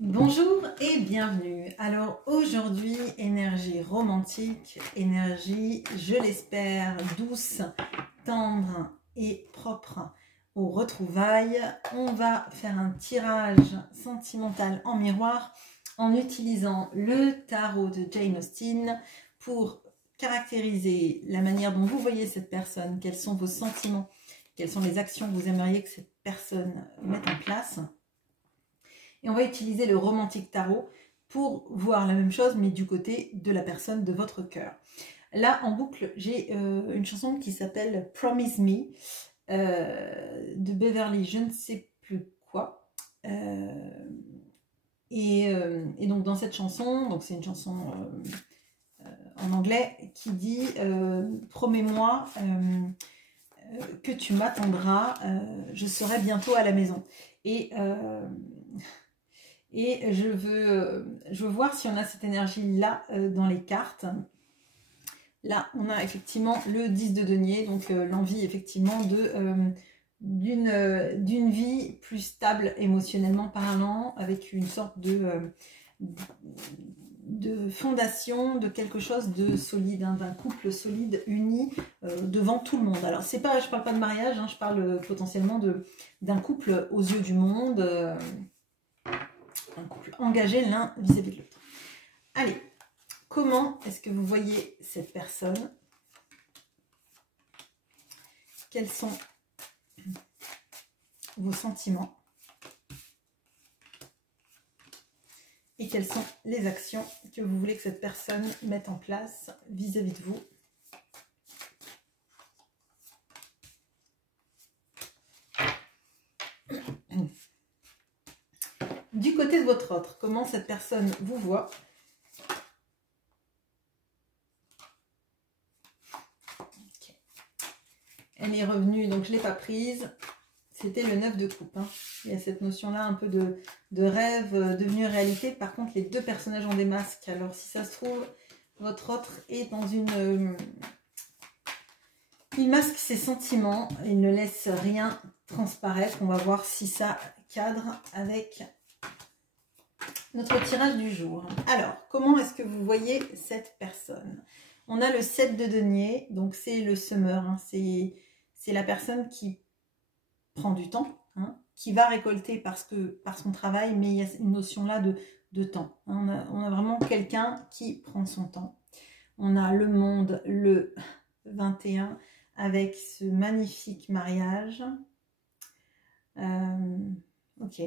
Bonjour et bienvenue. Alors aujourd'hui, énergie romantique, énergie, je l'espère, douce, tendre et propre aux retrouvailles. On va faire un tirage sentimental en miroir en utilisant le tarot de Jane Austen pour caractériser la manière dont vous voyez cette personne, quels sont vos sentiments, quelles sont les actions que vous aimeriez que cette personne mette en place. Et on va utiliser le Romantic Tarot pour voir la même chose, mais du côté de la personne de votre cœur. Là, en boucle, j'ai une chanson qui s'appelle Promise Me, de Beverly, je ne sais plus quoi. Et donc, dans cette chanson, donc c'est une chanson en anglais, qui dit « Promets-moi que tu m'attendras, je serai bientôt à la maison. » Et je veux voir si on a cette énergie-là dans les cartes. Là, on a effectivement le 10 de denier, donc l'envie effectivement d'une vie plus stable émotionnellement parlant, avec une sorte de fondation, de quelque chose de solide, hein, d'un couple solide, uni devant tout le monde. Alors, je parle pas de mariage, hein, je parle potentiellement d'un couple aux yeux du monde, un couple engagé l'un vis-à-vis de l'autre. Allez, comment est-ce que vous voyez cette personne? Quels sont vos sentiments? Et quelles sont les actions que vous voulez que cette personne mette en place vis-à-vis de vous? Du côté de votre autre, comment cette personne vous voit? Okay. Elle est revenue, donc je ne l'ai pas prise. C'était le 9 de coupe. Hein. Il y a cette notion-là un peu de rêve devenu réalité. Par contre, les deux personnages ont des masques. Alors, si ça se trouve, votre autre est dans il masque ses sentiments. Il ne laisse rien transparaître. On va voir si ça cadre avec notre tirage du jour. Alors, comment est-ce que vous voyez cette personne? On a le 7 de denier. Donc, c'est le semeur. Hein. C'est la personne qui prend du temps, hein, qui va récolter par son travail, mais il y a une notion là de temps. Hein. On a vraiment quelqu'un qui prend son temps. On a le monde, le 21, avec ce magnifique mariage. Ok.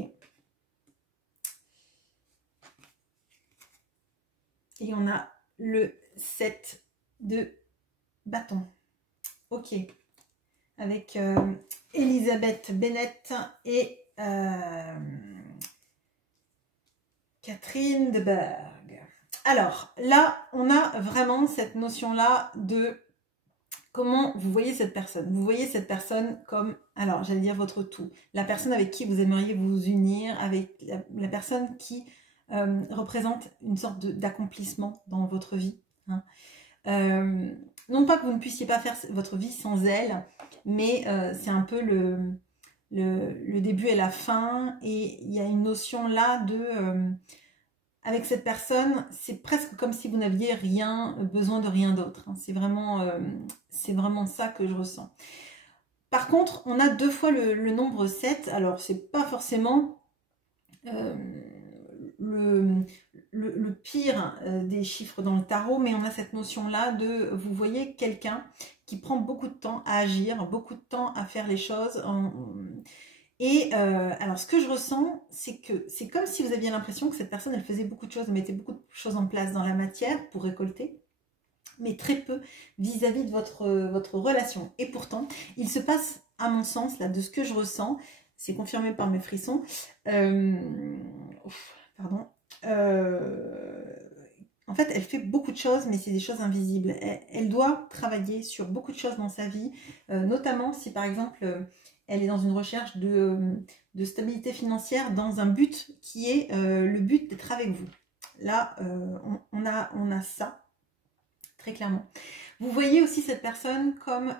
Et on a le 7 de bâton. Ok. Avec Elisabeth Bennett et Catherine de Berg. Alors, là, on a vraiment cette notion-là de comment vous voyez cette personne. Vous voyez cette personne comme, alors, j'allais dire votre tout. La personne avec qui vous aimeriez vous unir, avec la personne qui représente une sorte d'accomplissement dans votre vie. Hein. Non pas que vous ne puissiez pas faire votre vie sans elle, mais c'est un peu le début et la fin, et il y a une notion là avec cette personne, c'est presque comme si vous n'aviez besoin de rien d'autre. Hein. C'est vraiment ça que je ressens. Par contre, on a 2 fois le nombre 7, alors c'est pas forcément le pire des chiffres dans le tarot, mais on a cette notion-là de, vous voyez quelqu'un qui prend beaucoup de temps à agir, beaucoup de temps à faire les choses. Alors, ce que je ressens, c'est que c'est comme si vous aviez l'impression que cette personne, elle faisait beaucoup de choses, elle mettait beaucoup de choses en place dans la matière pour récolter, mais très peu vis-à-vis de votre relation. Et pourtant, il se passe, à mon sens, là, de ce que je ressens, c'est confirmé par mes frissons, pardon. En fait, elle fait beaucoup de choses, mais c'est des choses invisibles. Elle doit travailler sur beaucoup de choses dans sa vie, notamment si par exemple elle est dans une recherche de stabilité financière dans un but qui est le but d'être avec vous. Là, on a ça, très clairement. Vous voyez aussi cette personne comme...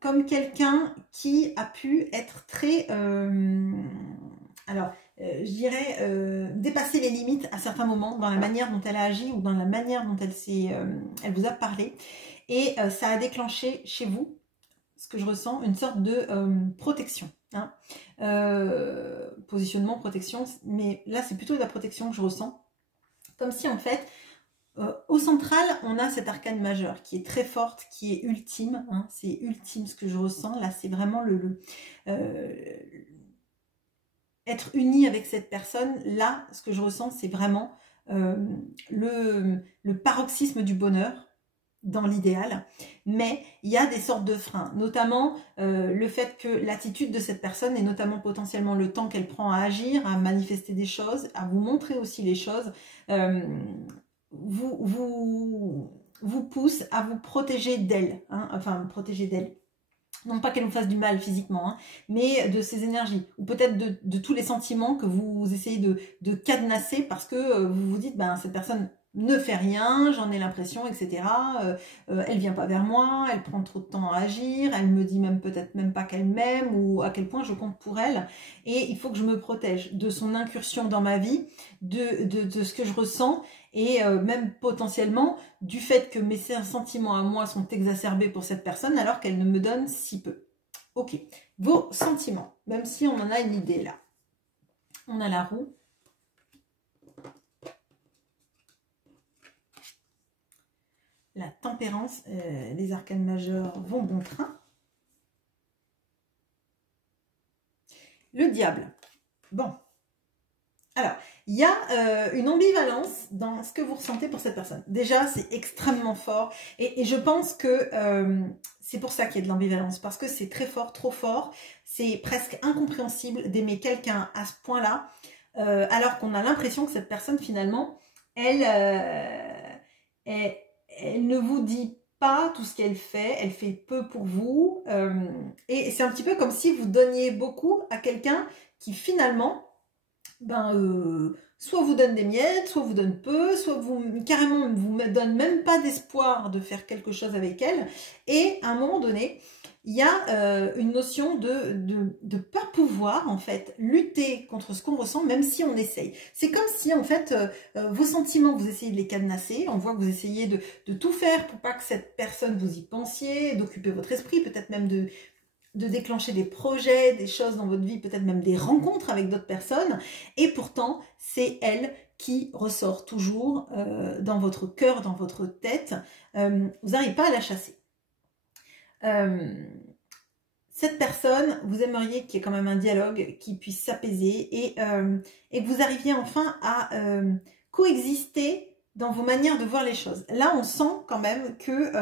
comme quelqu'un qui a pu être très alors, je dirais, dépasser les limites à certains moments dans la manière dont elle a agi ou dans la manière dont elle vous a parlé. Et ça a déclenché chez vous, ce que je ressens, une sorte de protection. Hein. Positionnement, protection, mais là c'est plutôt de la protection que je ressens. Comme si en fait, au central, on a cet arcane majeur qui est très forte, qui est ultime. Hein. C'est ultime ce que je ressens. Là, c'est vraiment être uni avec cette personne. Là, ce que je ressens, c'est vraiment le paroxysme du bonheur dans l'idéal, mais il y a des sortes de freins, notamment le fait que l'attitude de cette personne et notamment potentiellement le temps qu'elle prend à agir, à manifester des choses, à vous montrer aussi les choses, vous pousse à vous protéger d'elle, hein, enfin protéger d'elle. Non pas qu'elle vous fasse du mal physiquement, hein, mais de ses énergies, ou peut-être de tous les sentiments que vous essayez de cadenasser parce que vous vous dites, ben cette personne ne fait rien, j'en ai l'impression, etc. Elle vient pas vers moi, elle prend trop de temps à agir, elle me dit même peut-être même pas qu'elle m'aime ou à quel point je compte pour elle. Et il faut que je me protège de son incursion dans ma vie, de ce que je ressens et même potentiellement du fait que mes sentiments à moi sont exacerbés pour cette personne alors qu'elle ne me donne si peu. Ok, vos sentiments, même si on en a une idée là. On a la roue. La tempérance, les arcanes majeurs vont bon train. Le diable. Bon. Alors, il y a une ambivalence dans ce que vous ressentez pour cette personne. Déjà, c'est extrêmement fort. Et je pense que c'est pour ça qu'il y a de l'ambivalence. Parce que c'est très fort, trop fort. C'est presque incompréhensible d'aimer quelqu'un à ce point-là. Alors qu'on a l'impression que cette personne, finalement, elle ne vous dit pas tout ce qu'elle fait peu pour vous. Et c'est un petit peu comme si vous donniez beaucoup à quelqu'un qui, finalement, soit vous donne des miettes, soit vous donne peu, soit carrément vous ne donne même pas d'espoir de faire quelque chose avec elle. Et à un moment donné, il y a une notion de pas pouvoir en fait lutter contre ce qu'on ressent, même si on essaye. C'est comme si en fait vos sentiments, vous essayez de les cadenasser. On voit que vous essayez de tout faire pour pas que cette personne vous y pensiez, d'occuper votre esprit, peut-être même de déclencher des projets, des choses dans votre vie, peut-être même des rencontres avec d'autres personnes. Et pourtant, c'est elle qui ressort toujours dans votre cœur, dans votre tête. Vous n'arrivez pas à la chasser. Cette personne, vous aimeriez qu'il y ait quand même un dialogue qui puisse s'apaiser et que vous arriviez enfin à coexister dans vos manières de voir les choses. Là, on sent quand même que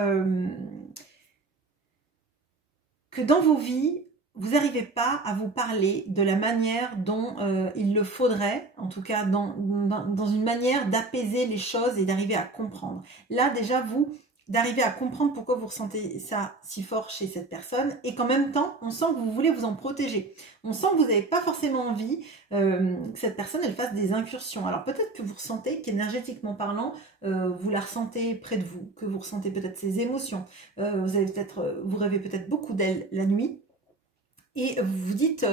dans vos vies, vous n'arrivez pas à vous parler de la manière dont il le faudrait, en tout cas dans une manière d'apaiser les choses et d'arriver à comprendre. Là, déjà, vous, d'arriver à comprendre pourquoi vous ressentez ça si fort chez cette personne et qu'en même temps, on sent que vous voulez vous en protéger. On sent que vous n'avez pas forcément envie que cette personne, elle fasse des incursions. Alors peut-être que vous ressentez qu'énergétiquement parlant, vous la ressentez près de vous, que vous ressentez peut-être ses émotions. Vous rêvez peut-être beaucoup d'elle la nuit. Et vous vous dites,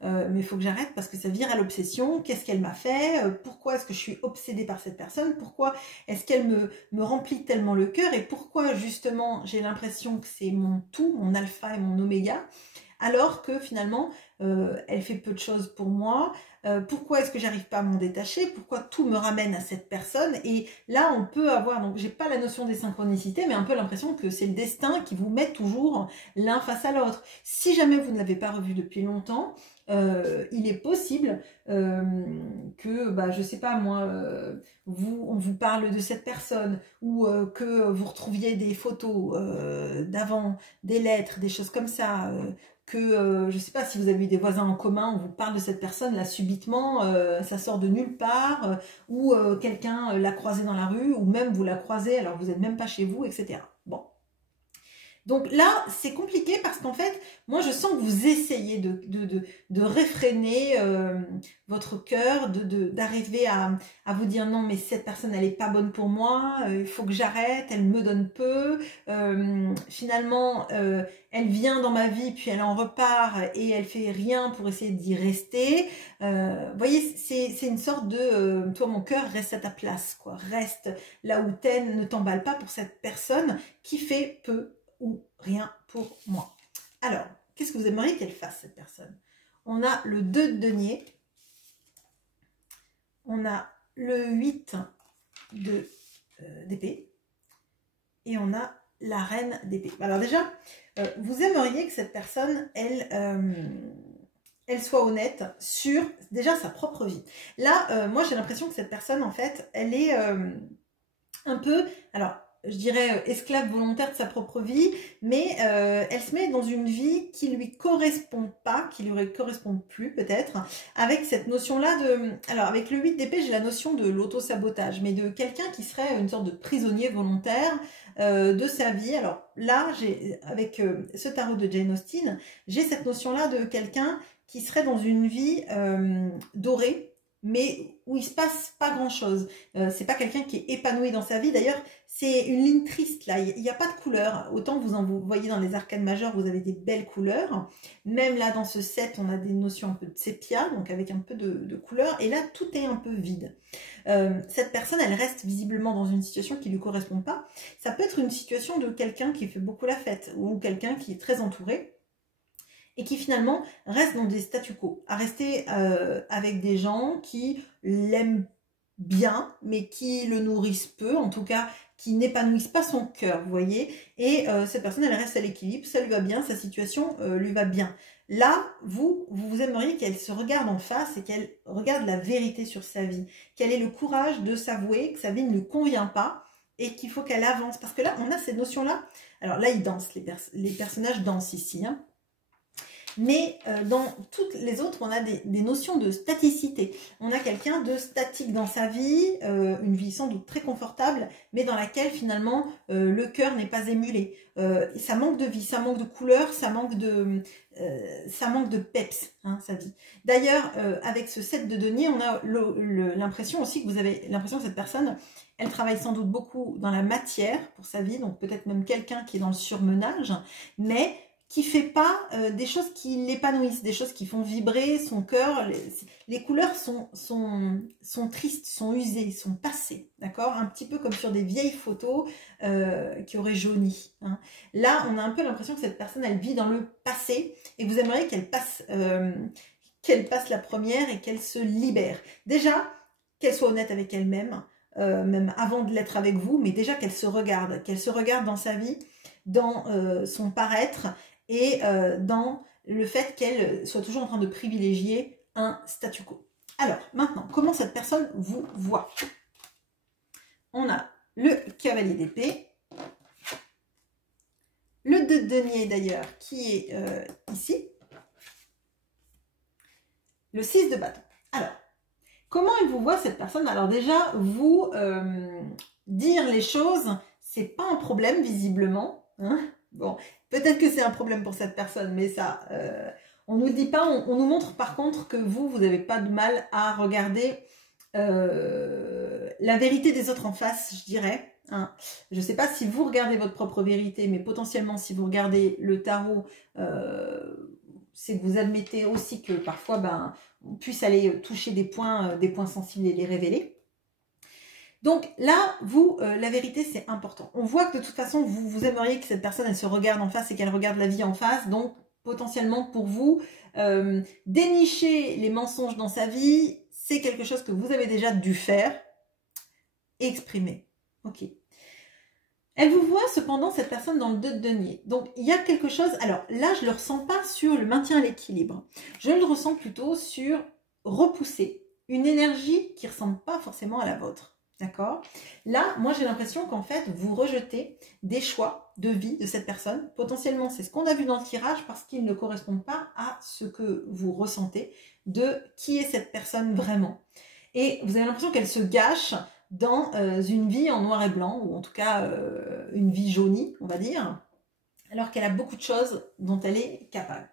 mais il faut que j'arrête parce que ça vire à l'obsession. Qu'est-ce qu'elle m'a fait? Pourquoi est-ce que je suis obsédée par cette personne? Pourquoi est-ce qu'elle me remplit tellement le cœur? Et pourquoi justement j'ai l'impression que c'est mon tout, mon alpha et mon oméga? Alors que finalement, elle fait peu de choses pour moi. Pourquoi est-ce que j'arrive pas à m'en détacher? Pourquoi tout me ramène à cette personne? Et là, on peut avoir, donc j'ai pas la notion des synchronicités, mais un peu l'impression que c'est le destin qui vous met toujours l'un face à l'autre. Si jamais vous ne l'avez pas revu depuis longtemps, il est possible que, je sais pas moi, on vous parle de cette personne ou que vous retrouviez des photos d'avant, des lettres, des choses comme ça, que je sais pas si vous avez eu des voisins en commun, on vous parle de cette personne, là subitement, ça sort de nulle part, ou quelqu'un l'a croisé dans la rue, ou même vous la croisez alors vous n'êtes même pas chez vous, etc. Bon. Donc là, c'est compliqué parce qu'en fait, moi, je sens que vous essayez de réfréner votre cœur, d'arriver à vous dire non, mais cette personne, elle n'est pas bonne pour moi, il faut que j'arrête, elle me donne peu. Finalement, elle vient dans ma vie, puis elle en repart et elle fait rien pour essayer d'y rester. Vous voyez, c'est une sorte de toi, mon cœur, reste à ta place, quoi. Reste là où t'es, ne t'emballe pas pour cette personne qui fait peu ou rien pour moi. Alors, qu'est-ce que vous aimeriez qu'elle fasse, cette personne? On a le 2 de denier, on a le 8 d'épée, et on a la reine d'épée. Alors déjà, vous aimeriez que cette personne, elle soit honnête sur déjà sa propre vie. Là, moi j'ai l'impression que cette personne, en fait, elle est un peu... Alors, je dirais esclave volontaire de sa propre vie, mais elle se met dans une vie qui lui correspond pas, qui lui correspond plus peut-être, avec cette notion-là de... Alors avec le 8 d'épée, j'ai la notion de l'auto-sabotage, mais de quelqu'un qui serait une sorte de prisonnier volontaire de sa vie. Alors là, avec ce tarot de Jane Austen, j'ai cette notion-là de quelqu'un qui serait dans une vie dorée, mais où il se passe pas grand-chose. C'est pas quelqu'un qui est épanoui dans sa vie. D'ailleurs, c'est une ligne triste là, il n'y a pas de couleur. Autant vous voyez dans les arcanes majeures, vous avez des belles couleurs. Même là dans ce set, on a des notions un peu de sépia, donc avec un peu de couleur. Et là, tout est un peu vide. Cette personne, elle reste visiblement dans une situation qui ne lui correspond pas. Ça peut être une situation de quelqu'un qui fait beaucoup la fête ou quelqu'un qui est très entouré et qui finalement reste dans des statu quo, à rester avec des gens qui l'aiment bien, mais qui le nourrissent peu, en tout cas qui n'épanouissent pas son cœur, vous voyez. Et cette personne, elle reste à l'équilibre, ça lui va bien, sa situation lui va bien. Là, vous aimeriez qu'elle se regarde en face et qu'elle regarde la vérité sur sa vie, qu'elle ait le courage de s'avouer que sa vie ne lui convient pas et qu'il faut qu'elle avance. Parce que là, on a cette notion-là. Alors là, ils dansent, les personnages dansent ici, hein. Mais dans toutes les autres, on a des notions de staticité. On a quelqu'un de statique dans sa vie, une vie sans doute très confortable, mais dans laquelle finalement le cœur n'est pas émulé. Ça manque de vie, ça manque de couleur, ça manque de peps, hein, sa vie. D'ailleurs, avec ce set de denier, on a l'impression aussi que vous avez l'impression que cette personne, elle travaille sans doute beaucoup dans la matière pour sa vie, donc peut-être même quelqu'un qui est dans le surmenage, mais qui fait pas des choses qui l'épanouissent, des choses qui font vibrer son cœur. Les couleurs sont tristes, sont usées, sont passées, d'accord? Un petit peu comme sur des vieilles photos qui auraient jauni, hein. Là, on a un peu l'impression que cette personne, elle vit dans le passé et vous aimeriez qu'elle passe la première et qu'elle se libère. Déjà, qu'elle soit honnête avec elle-même, même avant de l'être avec vous, mais déjà qu'elle se regarde dans sa vie, dans son paraître, et dans le fait qu'elle soit toujours en train de privilégier un statu quo. Alors, maintenant, comment cette personne vous voit? On a le cavalier d'épée, le 2 de denier d'ailleurs, qui est ici, le 6 de bâton. Alors, comment elle vous voit cette personne? Alors déjà, vous dire les choses, c'est pas un problème visiblement, hein. Bon, peut-être que c'est un problème pour cette personne, mais ça, on ne nous le dit pas. On nous montre par contre que vous n'avez pas de mal à regarder la vérité des autres en face, je dirais, hein. Je ne sais pas si vous regardez votre propre vérité, mais potentiellement si vous regardez le tarot, c'est que vous admettez aussi que parfois, on puisse aller toucher des points sensibles et les révéler. Donc là, vous, la vérité, c'est important. On voit que de toute façon, vous aimeriez que cette personne, elle se regarde en face et qu'elle regarde la vie en face. Donc, potentiellement, pour vous, dénicher les mensonges dans sa vie, c'est quelque chose que vous avez déjà dû faire et exprimer. Ok. Elle vous voit cependant, cette personne, dans le 2 de denier. Donc, il y a quelque chose... Alors là, je ne le ressens pas sur le maintien à l'équilibre. Je le ressens plutôt sur repousser une énergie qui ne ressemble pas forcément à la vôtre. D'accord? Là, moi, j'ai l'impression qu'en fait, vous rejetez des choix de vie de cette personne. Potentiellement, c'est ce qu'on a vu dans le tirage parce qu'ils ne correspondent pas à ce que vous ressentez de qui est cette personne vraiment. Et vous avez l'impression qu'elle se gâche dans une vie en noir et blanc, ou en tout cas une vie jaunie, on va dire. alors qu'elle a beaucoup de choses dont elle est capable.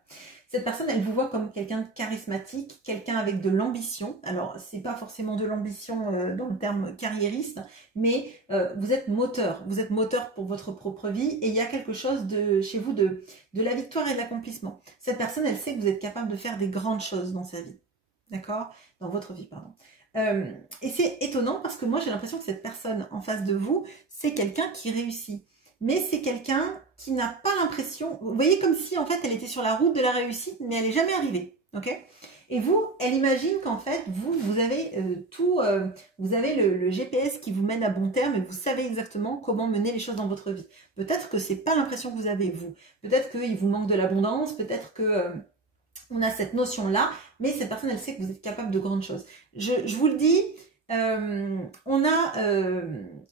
Cette personne, elle vous voit comme quelqu'un de charismatique, quelqu'un avec de l'ambition. Alors, c'est pas forcément de l'ambition dans le terme carriériste, mais vous êtes moteur pour votre propre vie et il y a quelque chose chez vous de la victoire et de l'accomplissement. Cette personne, elle sait que vous êtes capable de faire des grandes choses dans sa vie, d'accord? Dans votre vie, pardon. Et c'est étonnant parce que moi, j'ai l'impression que cette personne en face de vous, c'est quelqu'un qui réussit. Mais c'est quelqu'un qui n'a pas l'impression, vous voyez, comme si en fait elle était sur la route de la réussite, mais elle n'est jamais arrivée, ok? Et vous, elle imagine qu'en fait, vous avez vous avez le GPS qui vous mène à bon terme et vous savez exactement comment mener les choses dans votre vie. Peut-être que c'est pas l'impression que vous avez, vous. Peut-être qu'il vous manque de l'abondance, peut-être que on a cette notion-là, mais cette personne, elle sait que vous êtes capable de grandes choses. Je vous le dis, on a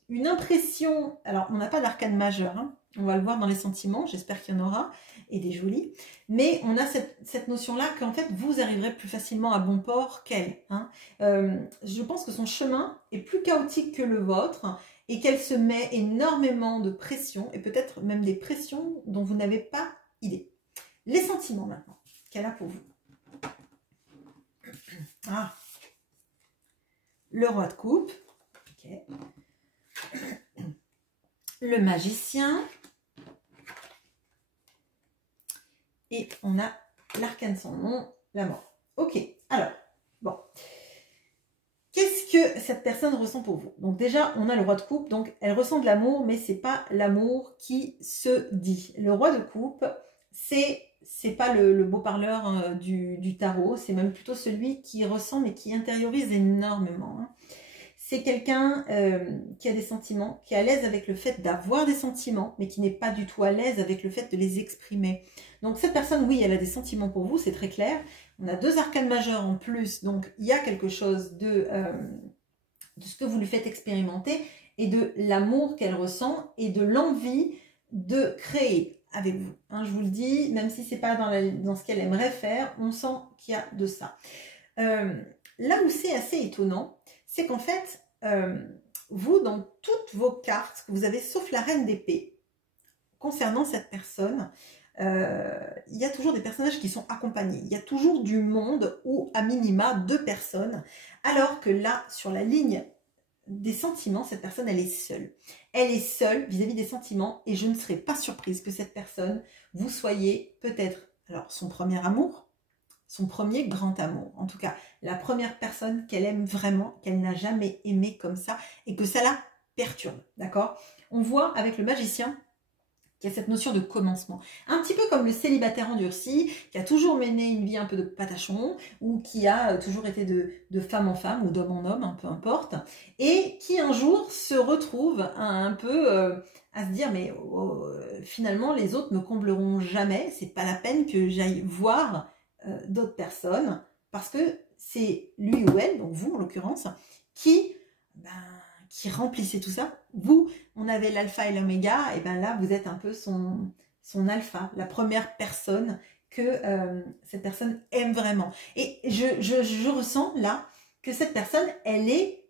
une impression, alors on n'a pas d'arcane majeur, hein, on va le voir dans les sentiments, j'espère qu'il y en aura, et des jolis, mais on a cette notion-là qu'en fait vous arriverez plus facilement à bon port qu'elle. Hein. Je pense que son chemin est plus chaotique que le vôtre et qu'elle se met énormément de pression, et peut-être même des pressions dont vous n'avez pas idée. Les sentiments maintenant, qu'elle a pour vous. Ah, le roi de coupe, okay. Le magicien, et on a l'arcane sans nom, la mort. Ok, alors, bon. Qu'est-ce que cette personne ressent pour vous? Donc déjà, on a le roi de coupe, donc elle ressent de l'amour, mais c'est pas l'amour qui se dit. Le roi de coupe, c'est pas le beau parleur du tarot, c'est même plutôt celui qui ressent mais qui intériorise énormément. Hein. C'est quelqu'un qui a des sentiments, qui est à l'aise avec le fait d'avoir des sentiments, mais qui n'est pas du tout à l'aise avec le fait de les exprimer. Donc cette personne, oui, elle a des sentiments pour vous, c'est très clair. On a deux arcanes majeures en plus, donc il y a quelque chose de ce que vous lui faites expérimenter et de l'amour qu'elle ressent et de l'envie de créer avec vous. Hein, je vous le dis, même si c'est pas dans ce qu'elle aimerait faire, on sent qu'il y a de ça. Là où c'est assez étonnant, c'est qu'en fait, vous, dans toutes vos cartes que vous avez, sauf la reine d'épée, concernant cette personne, il y a toujours des personnages qui sont accompagnés. Il y a toujours du monde ou à minima 2 personnes, alors que là, sur la ligne des sentiments, cette personne, elle est seule. Elle est seule vis-à-vis des sentiments et je ne serais pas surprise que cette personne, vous soyez peut-être, alors son premier amour, son premier grand amour. En tout cas, la première personne qu'elle aime vraiment, qu'elle n'a jamais aimé comme ça et que ça la perturbe, d'accord? On voit avec le magicien qu'il y a cette notion de commencement. Un petit peu comme le célibataire endurci, qui a toujours mené une vie un peu de patachon, ou qui a toujours été de femme en femme, ou d'homme en homme, peu importe, et qui un jour se retrouve un peu à se dire, mais finalement, les autres me combleront jamais, c'est pas la peine que j'aille voir d'autres personnes, parce que c'est lui ou elle, donc vous en l'occurrence, qui remplissait tout ça. Vous, on avait l'alpha et l'oméga, et bien là, vous êtes un peu son alpha, la première personne que cette personne aime vraiment. Et je ressens là que cette personne, elle est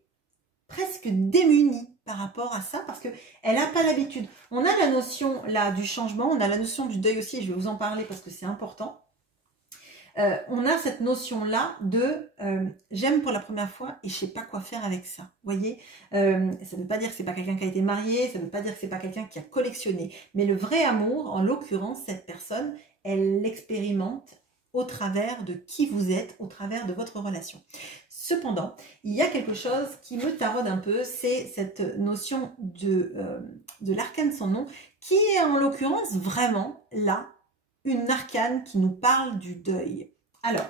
presque démunie par rapport à ça, parce qu'elle n'a pas l'habitude. On a la notion là du changement, on a la notion du deuil aussi, je vais vous en parler parce que c'est important. On a cette notion-là de j'aime pour la première fois et je sais pas quoi faire avec ça. Vous voyez, ça ne veut pas dire que c'est pas quelqu'un qui a été marié, ça ne veut pas dire que c'est pas quelqu'un qui a collectionné. Mais le vrai amour, en l'occurrence, cette personne, elle l'expérimente au travers de qui vous êtes, au travers de votre relation. Cependant, il y a quelque chose qui me taraude un peu, c'est cette notion de l'arcane sans nom, qui est en l'occurrence vraiment là, une arcane qui nous parle du deuil. Alors,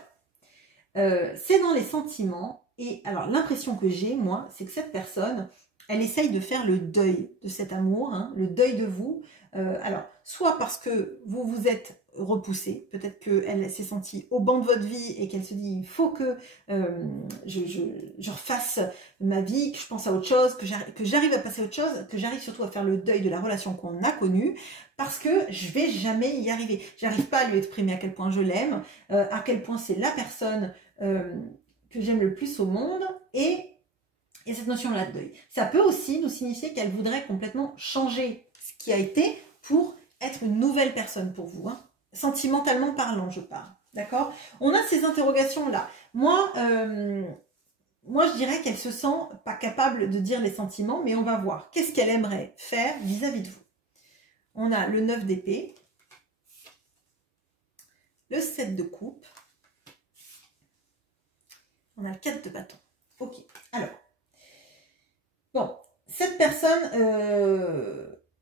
c'est dans les sentiments, et alors l'impression que j'ai, moi, c'est que cette personne, elle essaye de faire le deuil de cet amour, hein, le deuil de vous. Alors, soit parce que vous vous êtes repoussé, peut-être qu'elle s'est sentie au banc de votre vie et qu'elle se dit, il faut que je refasse ma vie, que je pense à autre chose, que j'arrive à passer à autre chose, que j'arrive surtout à faire le deuil de la relation qu'on a connue, parce que je vais jamais y arriver. J'arrive pas à lui exprimer à quel point je l'aime, à quel point c'est la personne que j'aime le plus au monde, et cette notion-là de deuil. Ça peut aussi nous signifier qu'elle voudrait complètement changer ce qui a été pour être une nouvelle personne pour vous, hein. Sentimentalement parlant, je parle. D'accord? On a ces interrogations-là. Moi, je dirais qu'elle se sent pas capable de dire les sentiments, mais on va voir. Qu'est-ce qu'elle aimerait faire vis-à-vis de vous? On a le 9 d'épée, le 7 de coupe, on a le 4 de bâton. Ok, alors, bon, cette personne,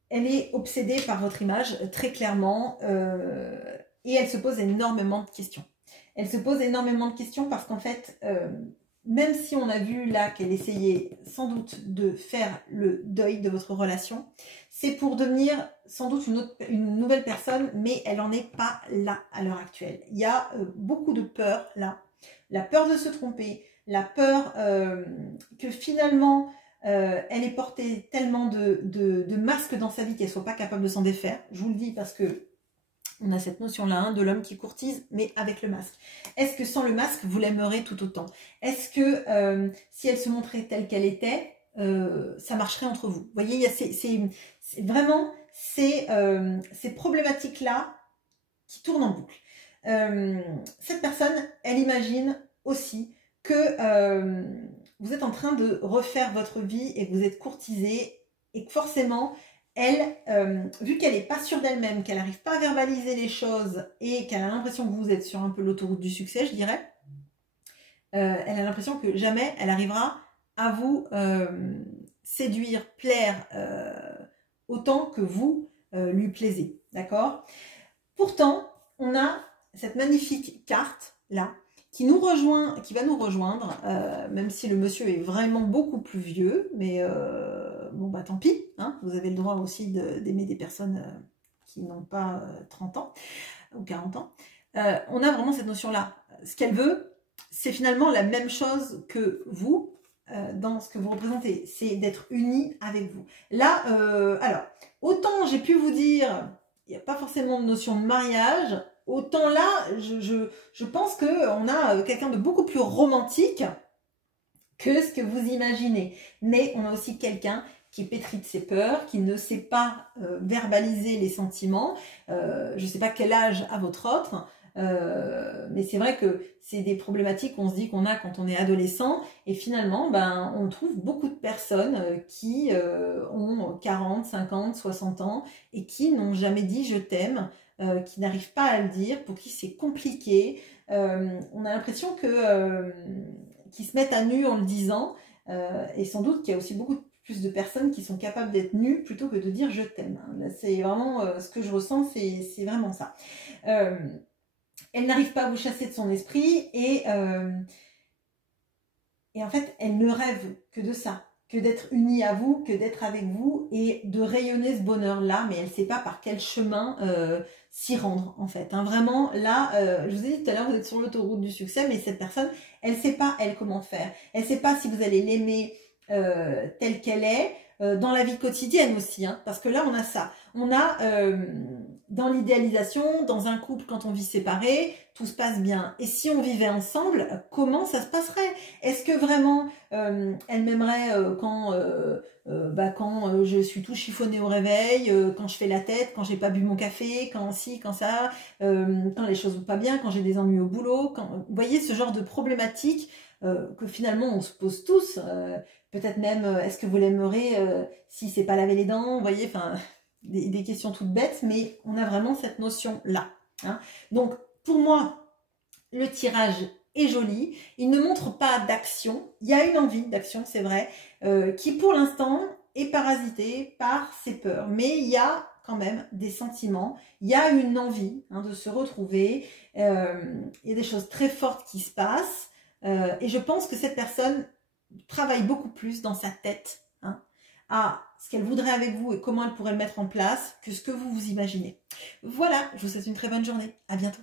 elle est obsédée par votre image, très clairement, et elle se pose énormément de questions. Elle se pose énormément de questions parce qu'en fait, même si on a vu là qu'elle essayait sans doute de faire le deuil de votre relation, c'est pour devenir sans doute une nouvelle personne, mais elle n'en est pas là à l'heure actuelle. Il y a beaucoup de peur là, la peur de se tromper, la peur que finalement elle ait porté tellement de masques dans sa vie qu'elle ne soit pas capable de s'en défaire. Je vous le dis parce que on a cette notion-là, hein, de l'homme qui courtise, mais avec le masque. Est-ce que sans le masque, vous l'aimerez tout autant? Est-ce que si elle se montrait telle qu'elle était, ça marcherait entre vous? Vous voyez, il y a c'est vraiment ces problématiques-là qui tournent en boucle. Cette personne, elle imagine aussi que vous êtes en train de refaire votre vie et que vous êtes courtisé et que forcément, elle, vu qu'elle n'est pas sûre d'elle-même, qu'elle n'arrive pas à verbaliser les choses et qu'elle a l'impression que vous êtes sur un peu l'autoroute du succès, je dirais, elle a l'impression que jamais elle arrivera à vous séduire, plaire autant que vous lui plaisez, d'accord? Pourtant, on a cette magnifique carte là qui nous rejoint, qui va nous rejoindre, même si le monsieur est vraiment beaucoup plus vieux, mais bon bah tant pis, hein, vous avez le droit aussi d'aimer des personnes qui n'ont pas 30 ans ou 40 ans. On a vraiment cette notion-là. Ce qu'elle veut, c'est finalement la même chose que vous, dans ce que vous représentez, c'est d'être unis avec vous. Là, alors, autant j'ai pu vous dire, il n'y a pas forcément de notion de mariage, autant là, je pense qu'on a quelqu'un de beaucoup plus romantique que ce que vous imaginez. Mais on a aussi quelqu'un qui est pétri de ses peurs, qui ne sait pas verbaliser les sentiments. Je ne sais pas quel âge a votre autre, mais c'est vrai que c'est des problématiques qu'on se dit qu'on a quand on est adolescent. Et finalement, ben, on trouve beaucoup de personnes qui ont 40, 50, 60 ans et qui n'ont jamais dit « je t'aime ». Qui n'arrivent pas à le dire, pour qui c'est compliqué. On a l'impression que qu'ils se mettent à nu en le disant, et sans doute qu'il y a aussi beaucoup plus de personnes qui sont capables d'être nues plutôt que de dire je t'aime. C'est vraiment ce que je ressens, c'est vraiment ça. Elle n'arrive pas à vous chasser de son esprit et en fait, elle ne rêve que de ça, que d'être unie à vous, que d'être avec vous et de rayonner ce bonheur-là, mais elle ne sait pas par quel chemin s'y rendre, en fait. Hein, vraiment, là, je vous ai dit tout à l'heure, vous êtes sur l'autoroute du succès, mais cette personne, elle ne sait pas, elle, comment faire. Elle ne sait pas si vous allez l'aimer telle qu'elle est, dans la vie quotidienne aussi, hein, parce que là, on a ça. On a, dans l'idéalisation, dans un couple, quand on vit séparé, tout se passe bien. Et si on vivait ensemble, comment ça se passerait? Est-ce que vraiment, elle m'aimerait quand je suis tout chiffonné au réveil, quand je fais la tête, quand j'ai pas bu mon café, quand ci, quand ça, quand les choses vont pas bien, quand j'ai des ennuis au boulot, vous voyez ce genre de problématiques que finalement on se pose tous, peut-être même est-ce que vous l'aimerez si c'est pas laver les dents, vous voyez, enfin des questions toutes bêtes, mais on a vraiment cette notion là, hein. Donc pour moi le tirage est joli, il ne montre pas d'action, il y a une envie d'action, c'est vrai, qui pour l'instant est parasitée par ses peurs, mais il y a quand même des sentiments, il y a une envie, hein, de se retrouver, il y a des choses très fortes qui se passent, et je pense que cette personne travaille beaucoup plus dans sa tête, hein, à ce qu'elle voudrait avec vous et comment elle pourrait le mettre en place que ce que vous vous imaginez. Voilà, je vous souhaite une très bonne journée, à bientôt.